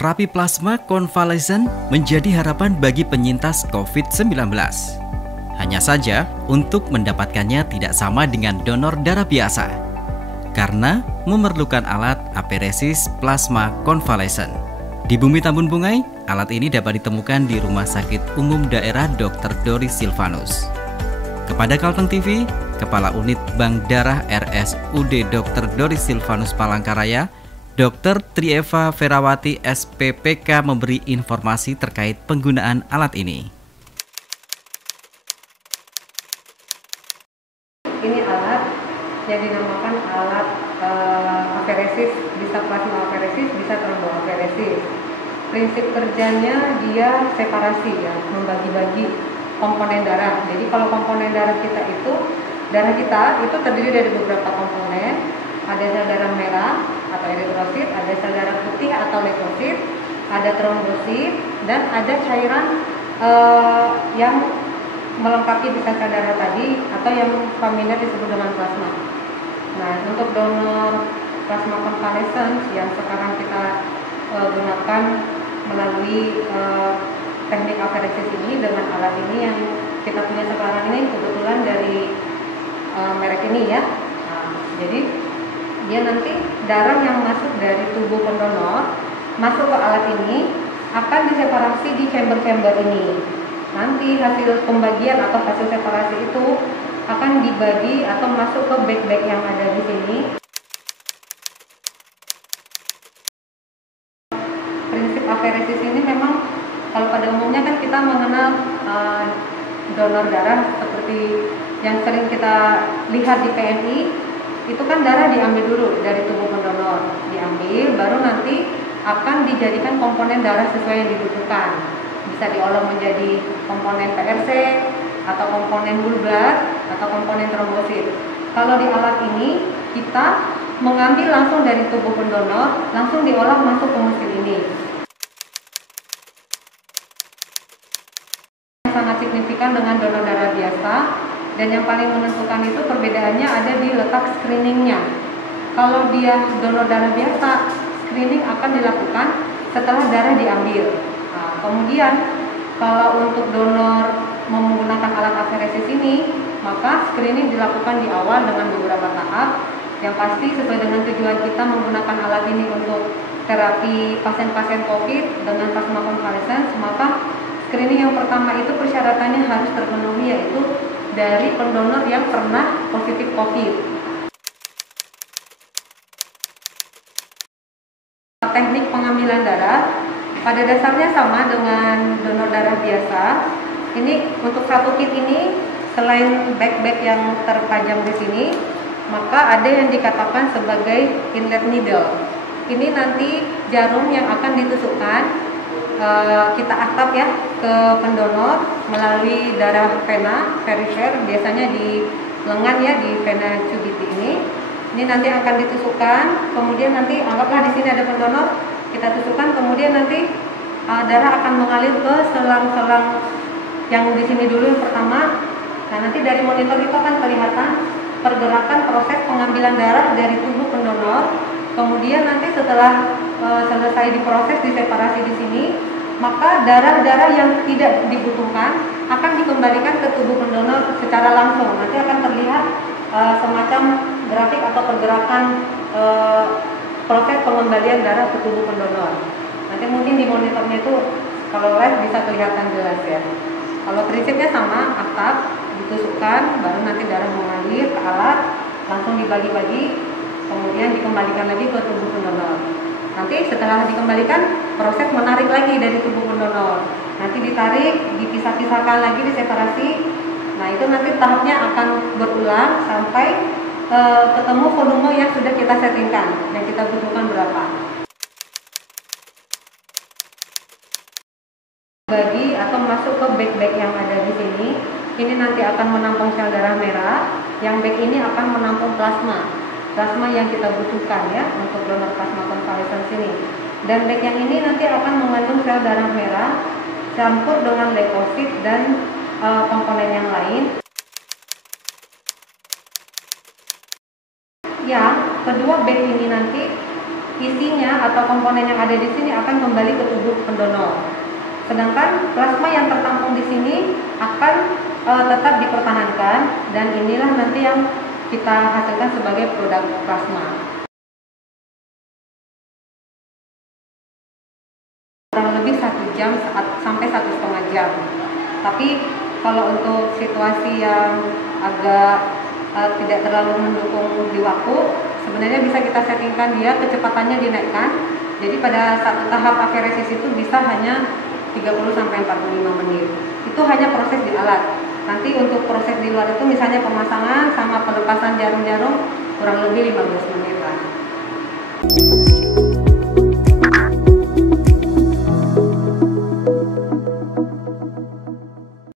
Terapi plasma konvalesen menjadi harapan bagi penyintas COVID-19. Hanya saja, untuk mendapatkannya tidak sama dengan donor darah biasa, karena memerlukan alat aferesis plasma konvalesen. Di Bumi Tambun Bungai, alat ini dapat ditemukan di Rumah Sakit Umum Daerah Dr. Doris Silvanus. Kepada Kalteng TV, Kepala Unit Bank Darah RSUD Dr. Doris Silvanus Palangkaraya, Dr. Trieva Ferawati SPPK memberi informasi terkait penggunaan alat ini. Ini alat yang dinamakan alat aferesis, bisa plasma aferesis, bisa tromboaferesis. Prinsip kerjanya dia separasi ya, membagi-bagi komponen darah. Jadi kalau komponen darah kita itu terdiri dari beberapa komponen. Ada sel darah merah atau eritrosit, ada sel darah putih atau leukosit, ada trombosit, dan ada cairan yang melengkapi sel darah tadi atau yang familiar disebut dengan plasma. Nah, untuk donor plasma konvalesen yang sekarang kita gunakan melalui teknik aferesis ini dengan alat ini yang kita punya sekarang ini kebetulan dari merek ini ya. Nah, jadi dia nanti darah yang masuk dari tubuh pendonor masuk ke alat ini akan diseparasi di chamber-chamber ini. Nanti hasil pembagian atau hasil separasi itu akan dibagi atau masuk ke bag-bag yang ada di sini. Prinsip aferesis ini memang kalau pada umumnya kan kita mengenal donor darah seperti yang sering kita lihat di PMI. Itu kan darah diambil dulu dari tubuh pendonor, diambil, baru nanti akan dijadikan komponen darah sesuai yang dibutuhkan. Bisa diolah menjadi komponen PRC, atau komponen whole blood, atau komponen trombosit. Kalau di alat ini, kita mengambil langsung dari tubuh pendonor, langsung diolah masuk ke mesin ini. Sangat signifikan dengan donor darah biasa. Dan yang paling menentukan itu perbedaannya ada di letak screeningnya. Kalau dia donor darah biasa, screening akan dilakukan setelah darah diambil. Nah, kemudian kalau untuk donor menggunakan alat aferesis ini, maka screening dilakukan di awal dengan beberapa tahap. Yang pasti sesuai dengan tujuan kita menggunakan alat ini untuk terapi pasien-pasien COVID dengan plasma konvalesen, maka screening yang pertama itu persyaratannya harus terpenuhi, yaitu dari pendonor yang pernah positif COVID. Teknik pengambilan darah pada dasarnya sama dengan donor darah biasa. Ini untuk satu kit ini selain bag-bag yang terpajang di sini, maka ada yang dikatakan sebagai inlet needle. Ini nanti jarum yang akan ditusukkan, kita atap ya ke pendonor melalui darah vena perifer, biasanya di lengan ya, di vena cubiti ini. Ini nanti akan ditusukkan, kemudian nanti anggaplah di sini ada pendonor, kita tusukkan, kemudian nanti darah akan mengalir ke selang-selang yang di sini dulu yang pertama. Nah, nanti dari monitor itu akan kelihatan pergerakan proses pengambilan darah dari tubuh pendonor. Kemudian nanti setelah selesai diproses, diseparasi di sini, maka darah-darah yang tidak dibutuhkan akan dikembalikan ke tubuh pendonor secara langsung. Nanti akan terlihat semacam grafik atau pergerakan proses pengembalian darah ke tubuh pendonor. Nanti mungkin di monitornya itu kalau live bisa kelihatan jelas ya. Kalau prinsipnya sama, atap ditusukkan, baru nanti darah mengalir ke alat, langsung dibagi-bagi, kemudian dikembalikan lagi ke tubuh pendonor. Nanti setelah dikembalikan, proses menarik lagi dari tubuh pendonor. Nanti ditarik, dipisah-pisahkan lagi, diseparasi. Nah, itu nanti tahapnya akan berulang sampai ketemu volume yang sudah kita settingkan, yang kita butuhkan berapa. Bagi atau masuk ke bag-bag yang ada di sini, ini nanti akan menampung sel darah merah. Yang bag ini akan menampung plasma yang kita butuhkan ya untuk donor plasma konvalesen sini. Dan bag yang ini nanti akan mengandung sel darah merah campur dengan leukosit dan komponen yang lain. Ya, kedua bag ini nanti isinya atau komponen yang ada di sini akan kembali ke tubuh pendonor. Sedangkan plasma yang tertampung di sini akan tetap dipertahankan, dan inilah nanti yang kita hasilkan sebagai produk plasma. Kurang lebih 1 jam sampai 1,5 jam. Tapi kalau untuk situasi yang agak tidak terlalu mendukung di waktu, sebenarnya bisa kita settingkan dia kecepatannya dinaikkan. Jadi pada satu tahap aferesis itu bisa hanya 30-45 menit. Itu hanya proses di alat. Nanti untuk proses di luar itu misalnya pemasangan sama pelepasan jarum-jarum kurang lebih 15 menit lah.